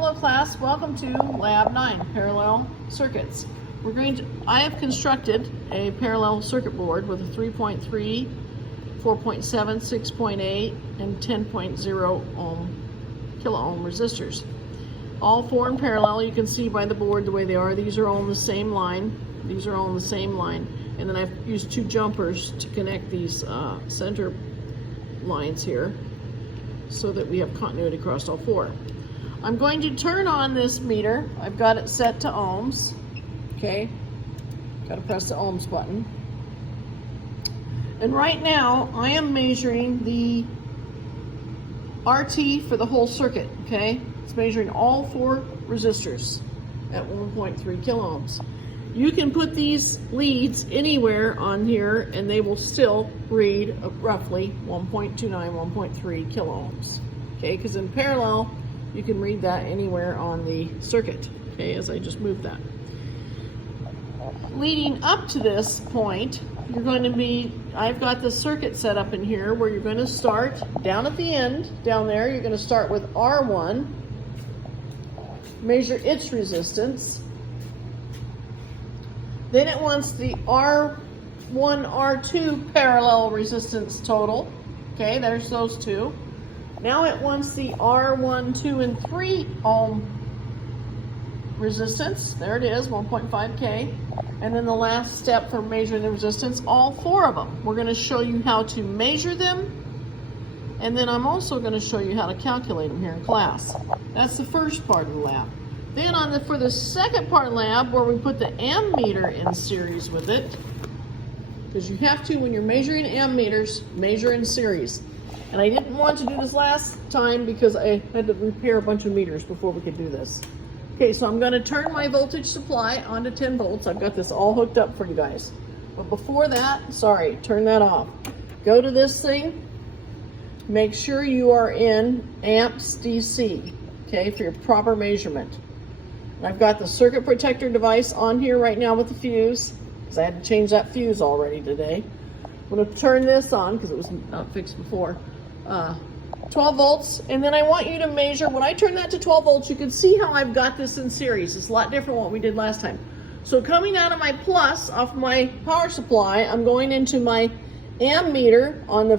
Hello class, welcome to Lab 9, Parallel Circuits. I have constructed a parallel circuit board with a 3.3, 4.7, 6.8, and 10.0 kilo ohm resistors. All four in parallel. You can see by the board the way they are. These are all in the same line. These are all in the same line. And then I've used two jumpers to connect these center lines here so that we have continuity across all four. I'm going to turn on this meter. I've got it set to ohms. Okay, got to press the ohms button. And right now I am measuring the RT for the whole circuit. Okay, it's measuring all four resistors at 1.3 kilo ohms. You can put these leads anywhere on here and they will still read roughly 1.29, 1.3 kilo ohms. Okay, because in parallel you can read that anywhere on the circuit, okay, as I just moved that. Leading up to this point, you're going to be, I've got the circuit set up in here where you're going to start down at the end, down there, you're going to start with R1, measure its resistance. Then it wants the R1, R2 parallel resistance total. Okay, there's those two. Now it wants the R1, 2, and 3 ohm resistance. There it is, 1.5K. And then the last step for measuring the resistance, all four of them. We're going to show you how to measure them. And then I'm also going to show you how to calculate them here in class. That's the first part of the lab. Then for the second part of the lab, where we put the ammeter in series with it, because you have to, when you're measuring ammeters, measure in series. And I didn't want to do this last time because I had to repair a bunch of meters before we could do this. Okay, so I'm going to turn my voltage supply on to 10 volts. I've got this all hooked up for you guys. But before that, sorry, turn that off. Go to this thing. Make sure you are in amps DC, okay, for your proper measurement. And I've got the circuit protector device on here right now with the fuse, because I had to change that fuse already today. I'm going to turn this on because it was not fixed before. 12 volts, and then I want you to measure. When I turn that to 12 volts, you can see how I've got this in series. It's a lot different than what we did last time. So coming out of my plus off my power supply, I'm going into my ammeter on the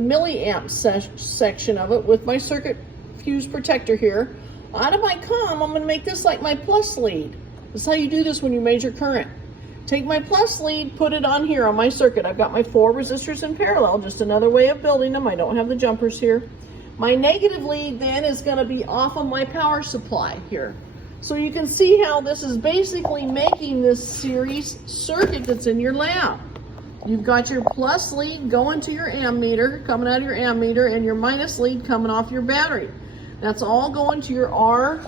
milliamp section of it with my circuit fuse protector here. Out of my comm, I'm going to make this like my plus lead. That's how you do this when you measure current. Take my plus lead, put it on here on my circuit. I've got my four resistors in parallel, just another way of building them. I don't have the jumpers here. My negative lead then is going to be off of my power supply here. So you can see how this is basically making this series circuit that's in your lab. You've got your plus lead going to your ammeter, coming out of your ammeter, and your minus lead coming off your battery. That's all going to your R.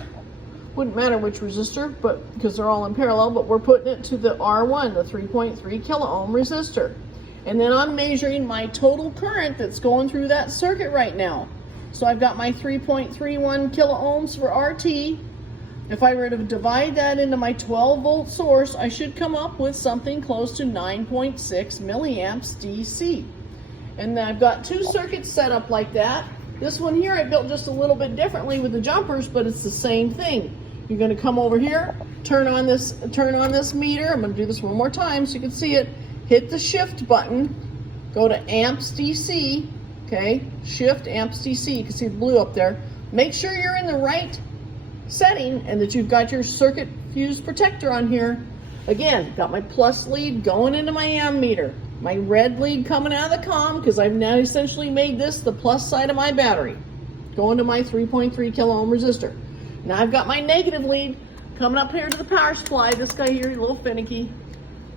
Wouldn't matter which resistor, but because they're all in parallel, but we're putting it to the R1, the 3.3 kilo ohm resistor. And then I'm measuring my total current that's going through that circuit right now. So I've got my 3.31 kilo ohms for RT. If I were to divide that into my 12 volt source, I should come up with something close to 9.6 milliamps DC. And then I've got two circuits set up like that. This one here I built just a little bit differently with the jumpers, but it's the same thing. You're going to come over here, turn on this meter. I'm going to do this one more time so you can see it. Hit the shift button, go to amps DC, okay? Shift amps DC. You can see the blue up there. Make sure you're in the right setting and that you've got your circuit fuse protector on here. Again, got my plus lead going into my ammeter. My red lead coming out of the comm, because I've now essentially made this the plus side of my battery, going to my 3.3 kilo ohm resistor. Now I've got my negative lead coming up here to the power supply. This guy here, a little finicky.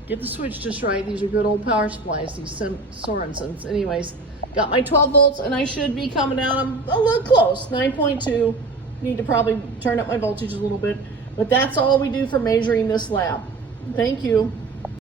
Get the switch just right. These are good old power supplies, these Sorensens. Anyways, got my 12 volts, and I should be coming down a little close, 9.2. Need to probably turn up my voltage a little bit, but that's all we do for measuring this lab. Thank you.